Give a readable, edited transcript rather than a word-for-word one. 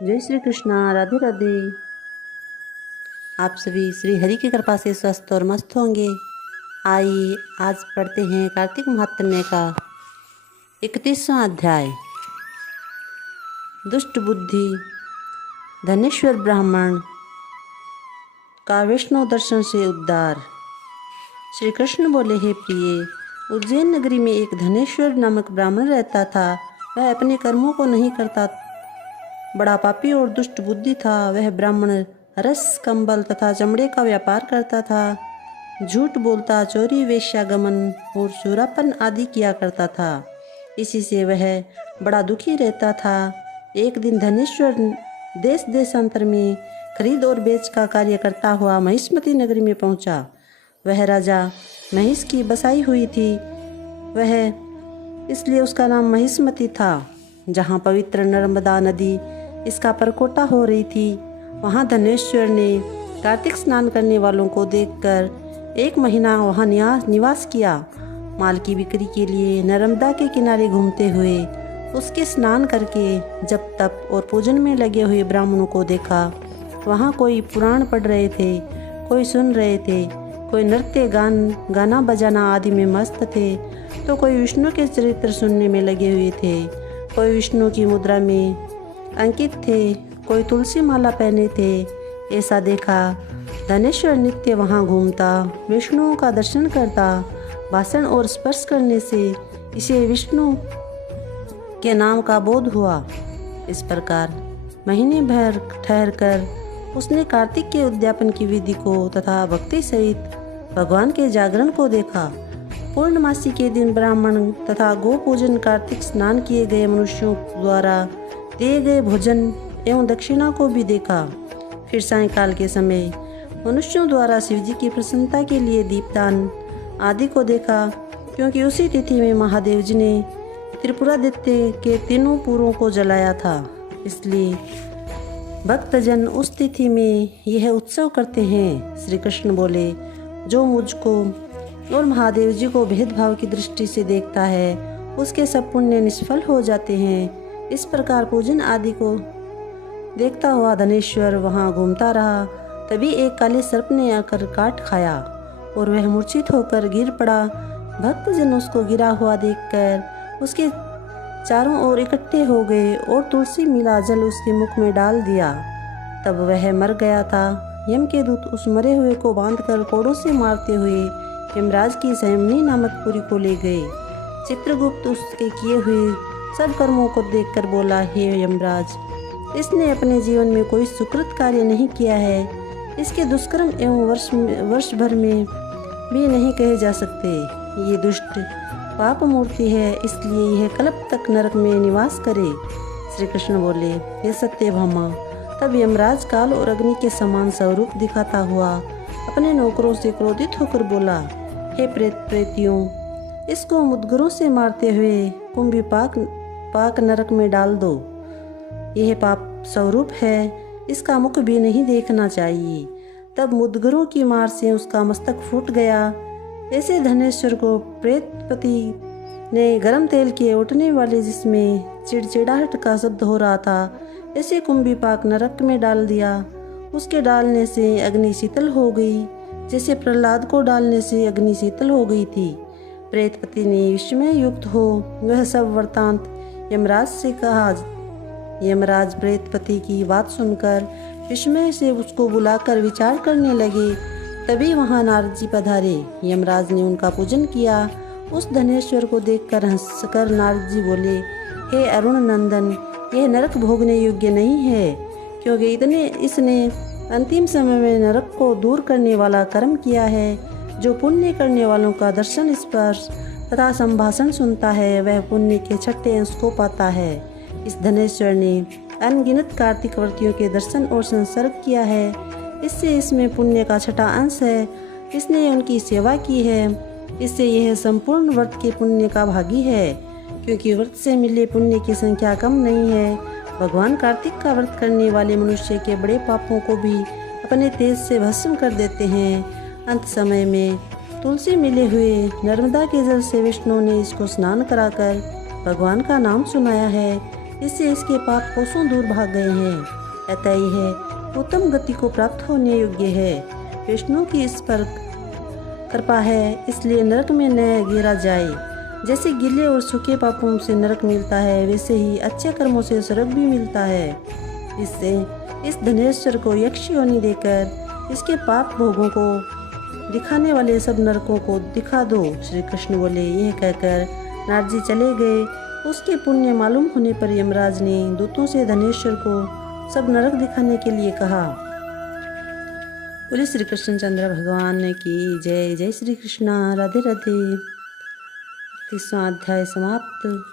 जय श्री कृष्णा। राधे राधे। आप सभी श्री हरि की कृपा से स्वस्थ और मस्त होंगे। आइए आज पढ़ते हैं कार्तिक महात्म्य का 31वां अध्याय। दुष्ट बुद्धि। धनेश्वर ब्राह्मण का वैष्णव दर्शन से उद्धार। श्री कृष्ण बोले, हे प्रिय, उज्जैन नगरी में एक धनेश्वर नामक ब्राह्मण रहता था। वह अपने कर्मों को नहीं करता, बड़ा पापी और दुष्ट बुद्धि था। वह ब्राह्मण रस, कंबल तथा चमड़े का व्यापार करता था। झूठ बोलता, चोरी, वेश्यागमन और चोरापन आदि किया करता था। इसी से वह बड़ा दुखी रहता था। एक दिन धनेश्वर देश देशांतर में खरीद और बेच का कार्य करता हुआ महिष्मती नगरी में पहुंचा। वह राजा महिष की बसाई हुई थी, वह इसलिए उसका नाम महिष्मती था। जहाँ पवित्र नर्मदा नदी इसका परकोटा हो रही थी, वहाँ धनेश्वर ने कार्तिक स्नान करने वालों को देखकर 1 महीना वहाँ निवास किया। माल की बिक्री के लिए नर्मदा के किनारे घूमते हुए उसके स्नान करके जप तप और पूजन में लगे हुए ब्राह्मणों को देखा। वहाँ कोई पुराण पढ़ रहे थे, कोई सुन रहे थे, कोई नृत्य गाना बजाना आदि में मस्त थे, तो कोई विष्णु के चरित्र सुनने में लगे हुए थे, कोई विष्णु की मुद्रा में अंकित थे, कोई तुलसी माला पहने थे। ऐसा देखा। धनेश्वर नित्य वहाँ घूमता, विष्णुओं का दर्शन करता। भाषण और स्पर्श करने से इसे विष्णु के नाम का बोध हुआ। इस प्रकार महीने भर ठहरकर उसने कार्तिक के उद्यापन की विधि को तथा भक्ति सहित भगवान के जागरण को देखा। पूर्णमासी के दिन ब्राह्मण तथा गो पूजन, कार्तिक स्नान किए गए मनुष्यों द्वारा दिए गए भोजन एवं दक्षिणा को भी देखा। फिर सायंकाल के समय मनुष्यों द्वारा शिवजी की प्रसन्नता के लिए दीपदान आदि को देखा, क्योंकि उसी तिथि में महादेव जी ने त्रिपुरादित्य के 3 पुरों को जलाया था। इसलिए भक्तजन उस तिथि में यह उत्सव करते हैं। श्री कृष्ण बोले, जो मुझको और महादेव जी को भेदभाव की दृष्टि से देखता है, उसके सब पुण्य निष्फल हो जाते हैं। इस प्रकार पूजन आदि को देखता हुआ धनेश्वर वहाँ घूमता रहा। तभी एक काले सर्प ने आकर काट खाया और वह मूर्छित होकर गिर पड़ा। भक्तजन उसको गिरा हुआ देखकर उसके चारों ओर इकट्ठे हो गए और तुलसी मिला जल उसके मुख में डाल दिया। तब वह मर गया था। यम के दूत उस मरे हुए को बांधकर कोड़ों से मारते हुए यमराज की संयमनी नामक पुरी को ले गए। चित्रगुप्त उसके किए हुए सब कर्मों को देखकर बोला, हे यमराज, इसने अपने जीवन में कोई सुकृत कार्य नहीं किया है। इसके दुष्कर्म एवं वर्ष भर में भी नहीं कहे जा सकते। ये दुष्ट पाप मूर्ति है, इसलिए यह कल्प तक नरक में निवास करे। श्री कृष्ण बोले, हे सत्यभामा। तब यमराज काल और अग्नि के समान स्वरूप दिखाता हुआ अपने नौकरों से क्रोधित होकर बोला, हे प्रेतियों, इसको मुद्गरों से मारते हुए कुंभी पाक नरक में डाल दो। यह पाप स्वरूप है, इसका मुख भी नहीं देखना चाहिए। तब मुद्गरों की मार से उसका मस्तक फूट गया। ऐसे धनेश्वर को प्रेतपति ने गर्म तेल के उठने वाले जिसमें चिड़चिड़ाहट का शब्द हो रहा था, ऐसे कुंभी पाक नरक में डाल दिया। उसके डालने से अग्नि शीतल हो गई, जैसे प्रहलाद को डालने से अग्नि शीतल हो गई थी। प्रेतपति ने विस्मय युक्त हो वह सब वृत्तांत यमराज से कहा। यमराज प्रेतपति की बात सुनकर विस्मय से उसको बुलाकर विचार करने लगे। तभी वहाँ नारद जी पधारे। यमराज ने उनका पूजन किया। उस धनेश्वर को देखकर हंसकर नारद जी बोले, हे अरुण नंदन, यह नरक भोगने योग्य नहीं है, क्योंकि इसने अंतिम समय में नरक को दूर करने वाला कर्म किया है। जो पुण्य करने वालों का दर्शन, स्पर्श तथा संभाषण सुनता है, वह पुण्य के 6ठे अंश को पाता है। इस धनेश्वर ने अनगिनत कार्तिक व्रतियों के दर्शन और संसर्ग किया है, इससे इसमें पुण्य का 6ठा अंश है। इसने उनकी सेवा की है, इससे यह संपूर्ण व्रत के पुण्य का भागी है, क्योंकि व्रत से मिले पुण्य की संख्या कम नहीं है। भगवान कार्तिक का व्रत करने वाले मनुष्य के बड़े पापों को भी अपने तेज से भस्म कर देते हैं। अंत समय में तुलसी मिले हुए नर्मदा के जल से विष्णु ने इसको स्नान कराकर भगवान का नाम सुनाया है। इससे इसके पाप कोसों दूर भाग गए हैं। अतः यह उत्तम गति को प्राप्त होने योग्य है। विष्णु की इस पर कृपा है, इसलिए नरक में न गिरा जाए। जैसे गीले और सूखे पापों से नरक मिलता है, वैसे ही अच्छे कर्मों से स्वर्ग भी मिलता है। इससे इस धनेश्वर को यक्ष योनि देकर इसके पाप भोगों को दिखाने वाले सब नरकों को दिखा दो। श्री कृष्ण बोले। यह कहकर नारद जी चले गए। उसके पुण्य मालूम होने पर यमराज ने दूतों से धनेश्वर को सब नरक दिखाने के लिए कहा। बोले श्री कृष्णचंद्र भगवान की जय। जय श्री कृष्णा। राधे राधे। 30वां अध्याय समाप्त।